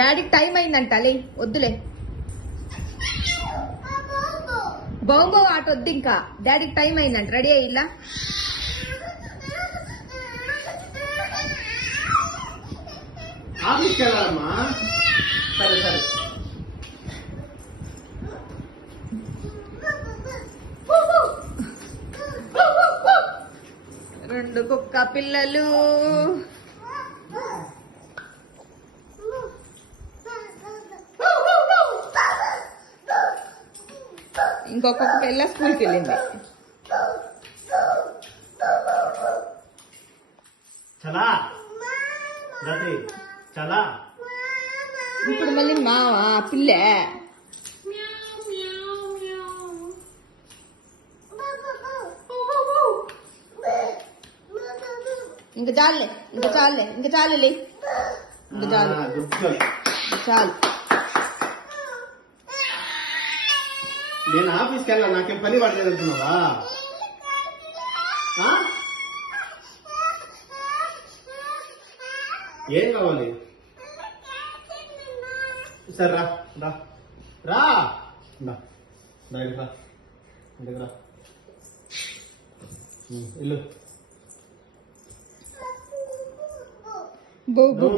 డాడీకి టైం అయిందంట లే వద్దులే. బౌబో ఆట వద్దు ఇంకా. డాడీకి టైం అయిందంట. రెడీ అయ్యిలా ఆఫీస్కి వెళ్ళాలమ్మా సరే సరే. రెండు కుక్క పిల్లలు. ఇంకొక పిల్ల స్కూల్కి వెళ్ళింది చలా? చలా ఇప్పుడు మళ్ళీ మావా పిల్ల. ఇంకా చాలులే ఇంకా చాలులే ఇంకా చాలులే ఇంకా చాలు. చాలు. నేను ఆఫీస్కి వెళ్ళాలి నాకేం పని పడలేదు అంటున్నావా? ఏం కావాలి? సరే రా రా రా. రా రా ఇక్కడికి రా ఇక్కడికి రా. ఉమ్, ఇల్లు బో బో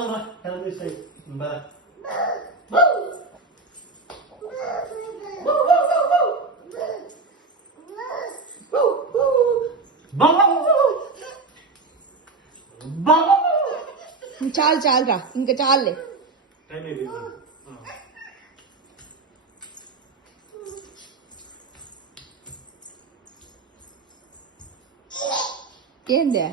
వంగంటొంగు ఎట్లా పోదాం రా ఎలా తీస్తాయి బాగా చాలు చాలు రా ఇంకా చాలులే టైం అయిపోయింది ఏందే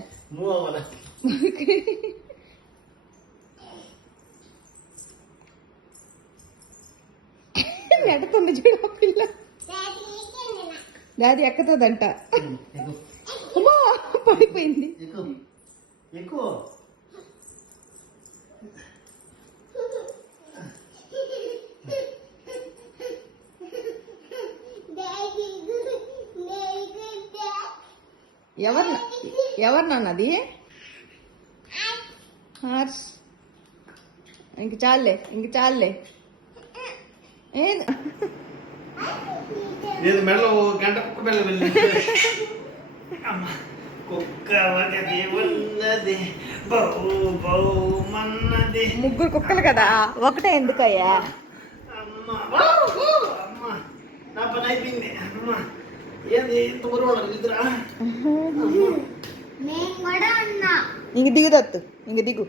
ఎడుతుంది చూడు పిల్ల. డాడీ ఎక్కుతుందంట. అమ్మా పడిపోయింది. ఎక్కువ ఎక్కువ ఎవరు ఎవరు నాన్నది హార్స్ ఇంక చాలులే ఇంక చాలులే. ఏది నేను మెడలో గంట కుక్క మెడలో వెళ్ళి అమ్మ కుక్క ఒకటి ఉన్నది బౌ బౌ మన్నది ముగ్గురు కుక్కలు కదా ఒకటే ఎందుకయ్యా? అమ్మ అమ్మ నా పని అయిపోయింది. అమ్మ ఏంది ఇంత ఊరు నిద్ర? ఇంక దిగుదొత్తు ఇంక దిగు.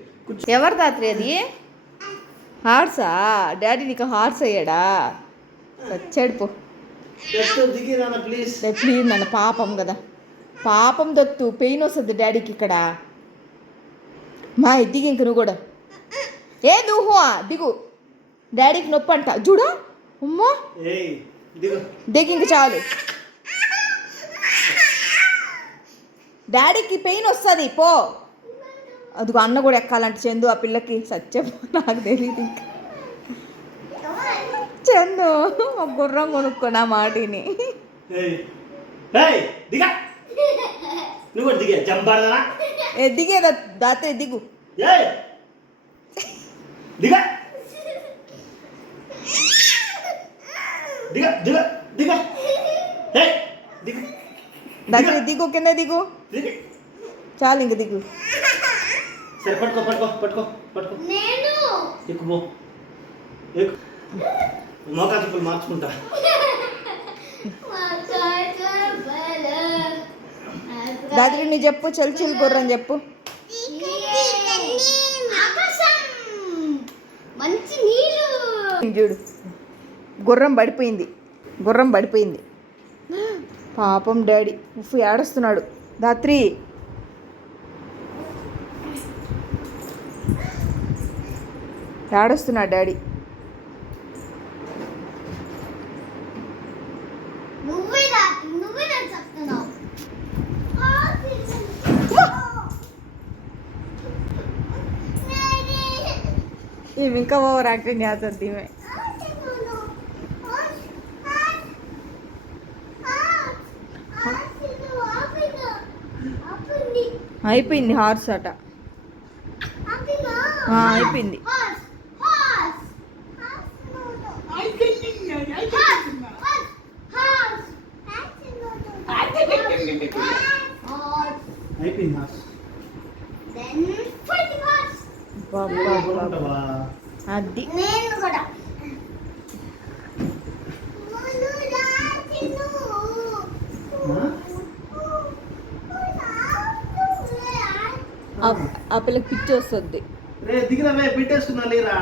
ఎవరు తాత్రి అది? హార్సా? డాడీ నీకు హార్స్ అయ్యాడా? వచ్చాడు పో. జస్ట్ దిగి నాన్న ప్లీజ్ నన్ను పాపం కదా. పాపం దొత్తు పెయిన్ వస్తుంది డాడీకి ఇక్కడ. మా దిగి ఇంక నువ్వు కూడా. ఏ నువ్వు దిగు. డాడీకి నొప్పి అంట. చూడు. దిగు. దిగి ఇంక చాలు. డాడీకి పెయిన్ వస్తుంది పో. అదిగో అన్న కూడా ఎక్కాలంటే చందు ఆ పిల్లకి సత్యం నాకు తెలియదు ఇంకా. చందు ఒక గుర్రం కొనుక్కో నా మాటిని. దిగా. దాతే దిగు. దిగా. దిగా దిగా దిగా. ఏయ్ దిగు. దాతే దిగు కింద దిగు. దిగు. చాలు ఇంక దిగు. సరే పట్టుకో పట్టుకో పట్టుకో పట్టుకో. ఎక్కు పో. ఎక్కు. మోకా చెప్పులు మార్చుకుంటా. దాత్రి నీ చెప్పు చెల్ చెల్ గుర్రం చెప్పు. మంచి నీళ్ళు చూడు గుర్రం పడిపోయింది గుర్రం పడిపోయింది. పాపం డాడీ ఉఫ్ ఏడుస్తున్నాడు. దాత్రి ఆడొస్తున్నా డాడీ. ఈమె ఇంకా ఓవర్ యాక్టింగ్ చేస్తుంది ఈమె. అయిపోయింది హార్స్ అట. అయిపోయింది. అది. ఆ పిల్లకి పిచ్చి వస్తుంది. రే దిగిరా రే పెట్టేసుకున్నా లేరా?